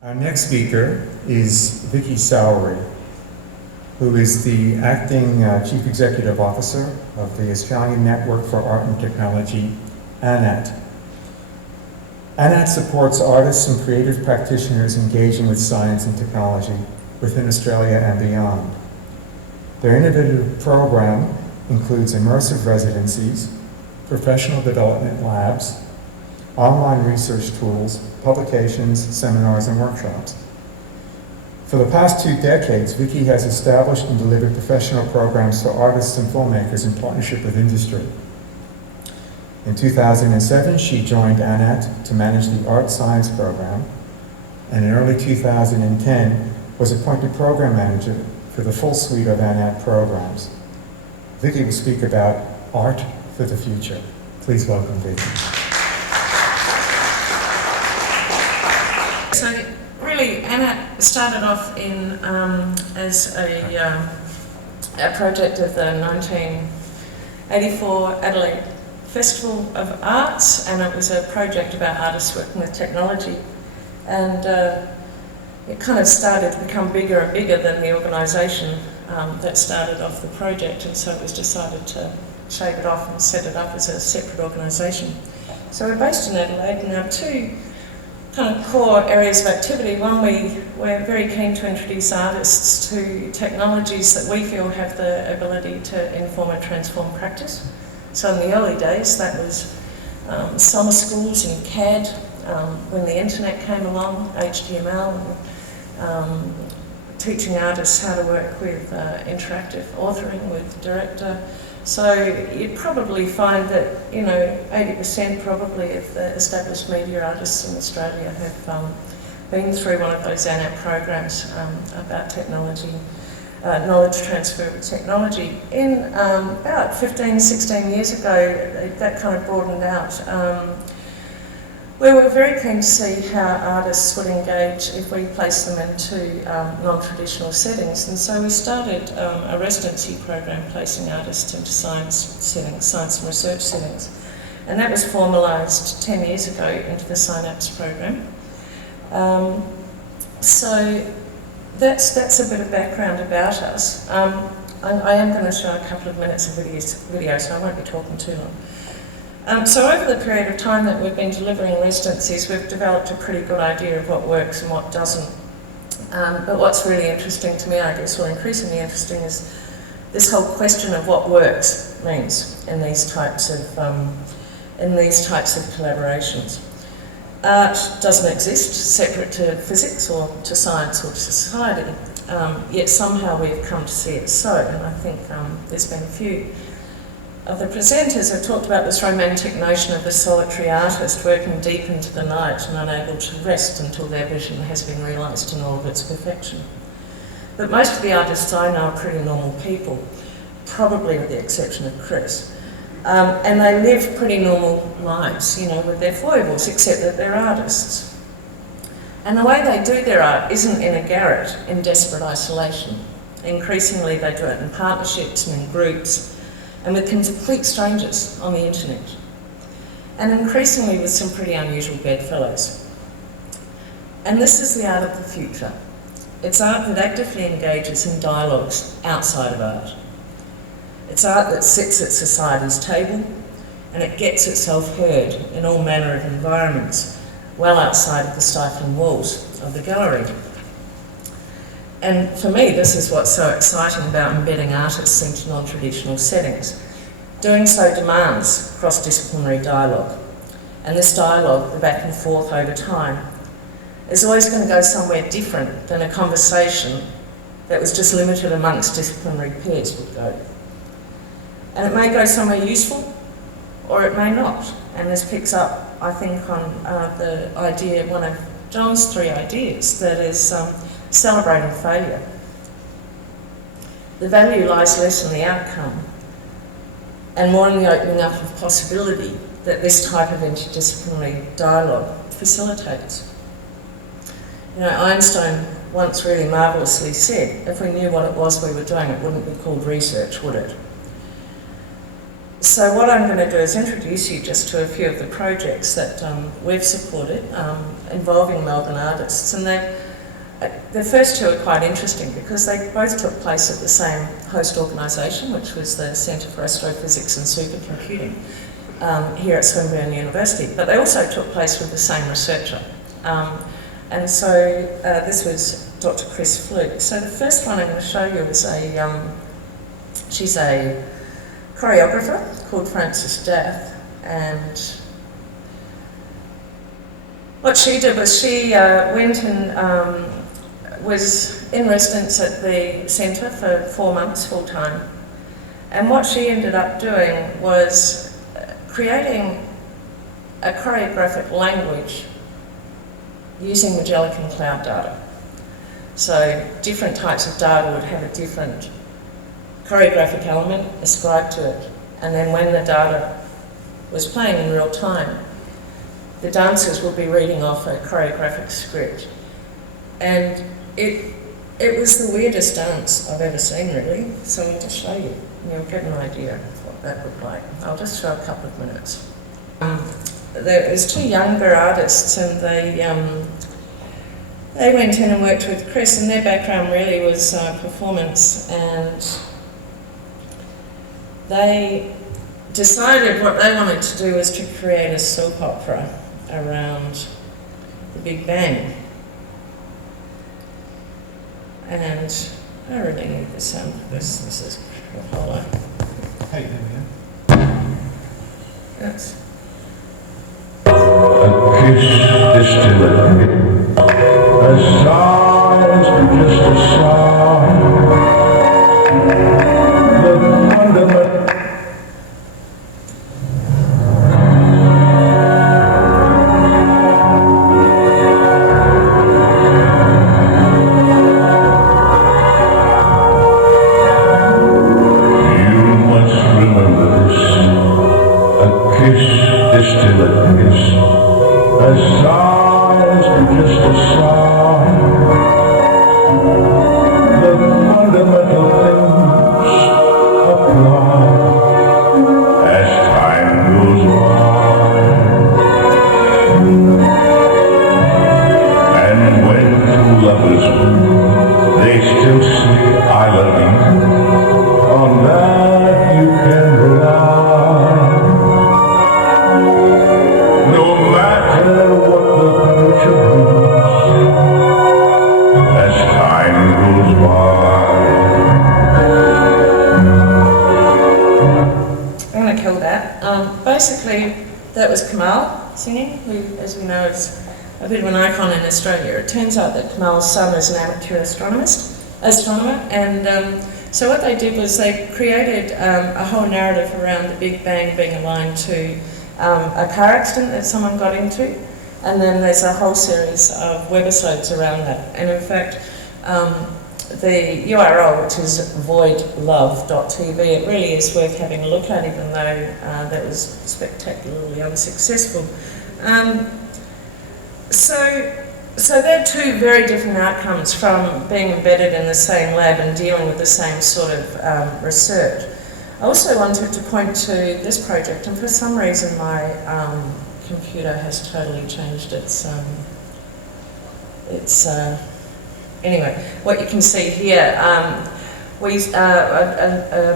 Our next speaker is Vicki Sowry, who is the acting Chief Executive Officer of the Australian Network for Art and Technology, ANAT. ANAT supports artists and creative practitioners engaging with science and technology within Australia and beyond. Their innovative program includes immersive residencies, professional development labs, online research tools, publications, seminars, and workshops. For the past 2 decades, Vicki has established and delivered professional programs for artists and filmmakers in partnership with industry. In 2007, she joined ANAT to manage the Art Science program, and in early 2010 was appointed program manager for the full suite of ANAT programs. Vicki will speak about art for the future. Please welcome Vicki. So really, ANAT started off as a project of the 1984 Adelaide Festival of Arts, and it was a project about artists working with technology. And it kind of started to become bigger and bigger than the organisation that started off the project, and so it was decided to shave it off and set it up as a separate organisation. So we're based in Adelaide, and our two kind of core areas of activity. One, we're very keen to introduce artists to technologies that we feel have the ability to inform and transform practice. So in the early days, that was summer schools in CAD, when the internet came along, HTML, teaching artists how to work with interactive authoring with Director. So you'd probably find that, 80% probably of the established media artists in Australia have been through one of those ANAT programs about technology, knowledge transfer with technology. In about 15, 16 years ago, that kind of broadened out. We were very keen to see how artists would engage if we placed them into non-traditional settings, and so we started a residency program placing artists into science settings, science and research settings, and that was formalised 10 years ago into the Synapse program. So that's a bit of background about us. I am going to show a couple of minutes of video, so I won't be talking too long. So over the period of time that we've been delivering residencies, we've developed a pretty good idea of what works and what doesn't. But what's really interesting to me, I guess, or increasingly interesting, is this whole question of what works means in these types of collaborations. Art doesn't exist separate to physics or to science or to society, yet somehow we've come to see it so, and I think there's been a few of the presenters have talked about this romantic notion of the solitary artist working deep into the night and unable to rest until their vision has been realised in all of its perfection. But most of the artists I know are pretty normal people, probably with the exception of Chris. And they live pretty normal lives, with their foibles, except that they're artists. And the way they do their art isn't in a garret in desperate isolation. Increasingly they do it in partnerships and in groups, and with complete strangers on the internet, and increasingly with some pretty unusual bedfellows. And this is the art of the future. It's art that actively engages in dialogues outside of art. It's art that sits at society's table, and it gets itself heard in all manner of environments, well outside of the stifling walls of the gallery. And for me, this is what's so exciting about embedding artists into non-traditional settings. Doing so demands cross-disciplinary dialogue. And this dialogue, the back and forth over time, is always going to go somewhere different than a conversation that was just limited amongst disciplinary peers would go. And it may go somewhere useful, or it may not. And this picks up, I think, on the idea, one of Jon's 3 ideas, that is celebrating failure. The value lies less in the outcome and more in the opening up of possibility that this type of interdisciplinary dialogue facilitates. Einstein once really marvellously said, if we knew what it was we were doing, it wouldn't be called research, would it? So what I'm going to do is introduce you just to a few of the projects that we've supported involving Melbourne artists, and the first two are quite interesting because they both took place at the same host organisation, which was the Centre for Astrophysics and Supercomputing here at Swinburne University, but they also took place with the same researcher. And so this was Dr. Chris Fluke. So the first one I'm going to show you is she's a choreographer called Frances Dath, and what she did was she went and was in residence at the centre for 4 months full time, and what she ended up doing was creating a choreographic language using Magellan Cloud data. So different types of data would have a different choreographic element ascribed to it, and then when the data was playing in real time, the dancers would be reading off a choreographic script. And it was the weirdest dance I've ever seen, really, so I'll just show you, and you'll get an idea of what that looked like. I'll just show a couple of minutes. There was two younger artists, and they went in and worked with Chris, and their background really was performance, and they decided what they wanted to do was to create a soap opera around the Big Bang. And I really need the sound for this. This is a whole lot. Hey, there we go. Yes. A kiss distilled a sigh is just a sigh. The fundamental. You must remember this. A kiss distilled kiss. A sigh is just a sigh. The fundamental things apply as time goes by. And when two lovers meet, they still say I love you. On that you can rely. No matter what the future brings, as time goes by. I'm going to kill that. Basically, that was Kamal singing, who, as we know, is a bit of an icon in Australia. It turns out that Kamal's son is an amateur astronomer, and so what they did was they created a whole narrative around the Big Bang being aligned to a car accident that someone got into, and then there's a whole series of webisodes around that. And in fact, the URL, which is voidlove.tv, it really is worth having a look at, even though that was spectacularly unsuccessful. So they're two very different outcomes from being embedded in the same lab and dealing with the same sort of research. I also wanted to point to this project, and for some reason my computer has totally changed anyway, what you can see here, a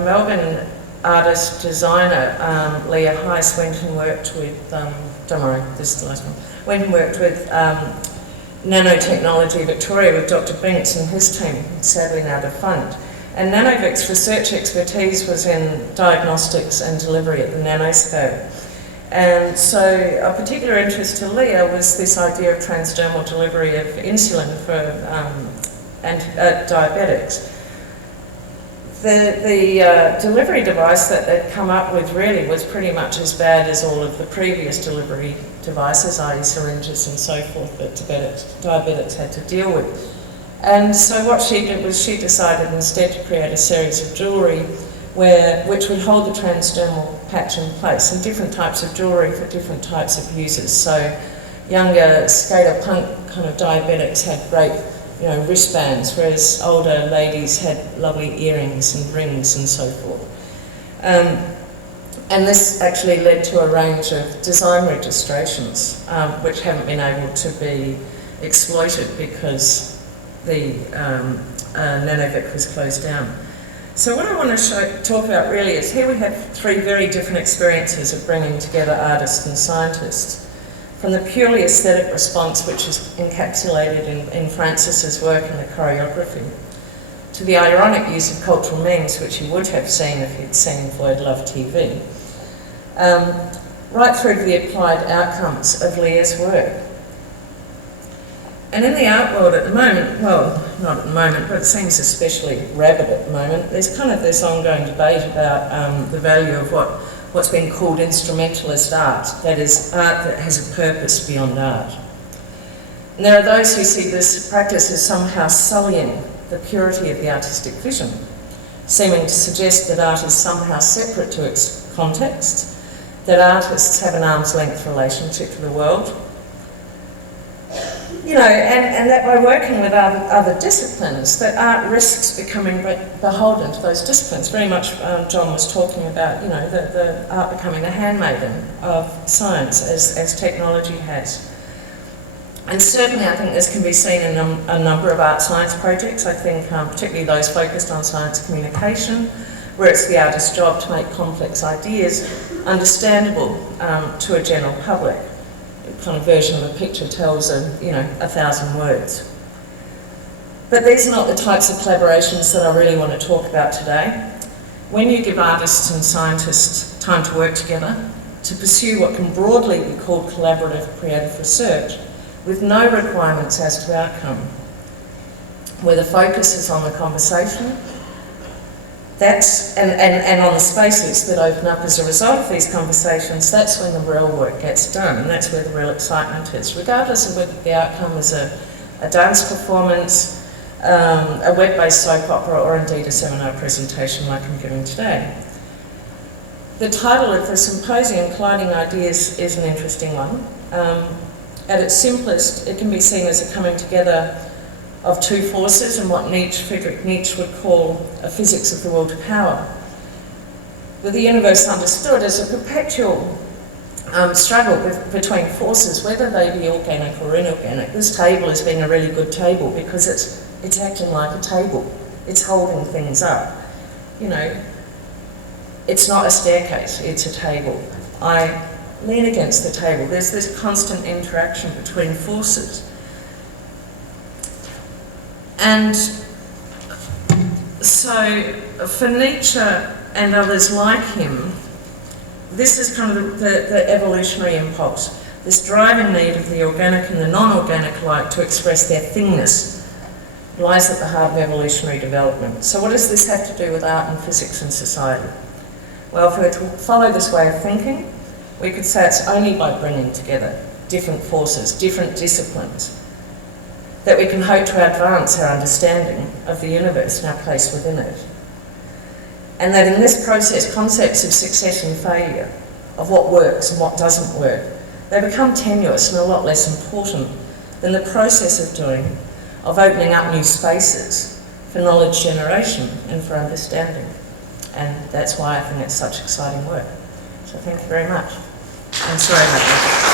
Melbourne artist designer, Leah Heiss, went and worked with, don't worry, this is the last one, went and worked with Nanotechnology Victoria with Dr. Binks and his team, sadly now defunct. And Nanovic's research expertise was in diagnostics and delivery at the nanoscale. And so a particular interest to Leah was this idea of transdermal delivery of insulin for diabetics. The delivery device that they'd come up with really was pretty much as bad as all of the previous delivery devices, i.e. syringes and so forth, that diabetics had to deal with. And so what she did was she decided instead to create a series of jewellery which would hold the transdermal patch in place, and different types of jewellery for different types of users. So younger skater punk kind of diabetics had great wristbands, whereas older ladies had lovely earrings and rings and so forth. And this actually led to a range of design registrations, which haven't been able to be exploited because the Nanovic was closed down. So what I want to talk about really is here we have three very different experiences of bringing together artists and scientists. From the purely aesthetic response, which is encapsulated in Francis's work and the choreography, to the ironic use of cultural memes, which you would have seen if you'd seen Void Love TV, right through to the applied outcomes of Leah's work. And in the art world at the moment, well, not at the moment, but it seems especially rabid at the moment, there's kind of this ongoing debate about the value of what's been called instrumentalist art, that is, art that has a purpose beyond art. And there are those who see this practice as somehow sullying the purity of the artistic vision, seeming to suggest that art is somehow separate to its context, that artists have an arm's length relationship to the world, you know, and that by working with other disciplines, that art risks becoming beholden to those disciplines. Very much Jon was talking about, you know, the art becoming the handmaiden of science as technology has. And certainly I think this can be seen in a number of art science projects. I think particularly those focused on science communication, where it's the artist's job to make complex ideas understandable to a general public. A kind of version of a picture tells 1,000 words. But these are not the types of collaborations that I really want to talk about today. When you give artists and scientists time to work together, to pursue what can broadly be called collaborative creative research, with no requirements as to outcome, where the focus is on the conversation, and on the spaces that open up as a result of these conversations, that's when the real work gets done, and that's where the real excitement is, regardless of whether the outcome is a dance performance, a web-based soap opera, or indeed a seminar presentation like I'm giving today. The title of the symposium, Colliding Ideas, is an interesting one. At its simplest, it can be seen as a coming together of two forces and what Friedrich Nietzsche would call a physics of the will to power. With the universe understood as a perpetual struggle between forces, whether they be organic or inorganic. This table has been a really good table because it's acting like a table. It's holding things up. You know, it's not a staircase, it's a table. I lean against the table. There's this constant interaction between forces. And so for Nietzsche and others like him, this is kind of the evolutionary impulse, this driving need of the organic and the non-organic alike to express their thingness lies at the heart of evolutionary development. So what does this have to do with art and physics and society? Well, if we were to follow this way of thinking, we could say it's only by bringing together different forces, different disciplines, that we can hope to advance our understanding of the universe and our place within it. And that in this process, concepts of success and failure, of what works and what doesn't work, they become tenuous and a lot less important than the process of doing, of opening up new spaces for knowledge generation and for understanding. And that's why I think it's such exciting work. So thank you very much. I'm sorry about that.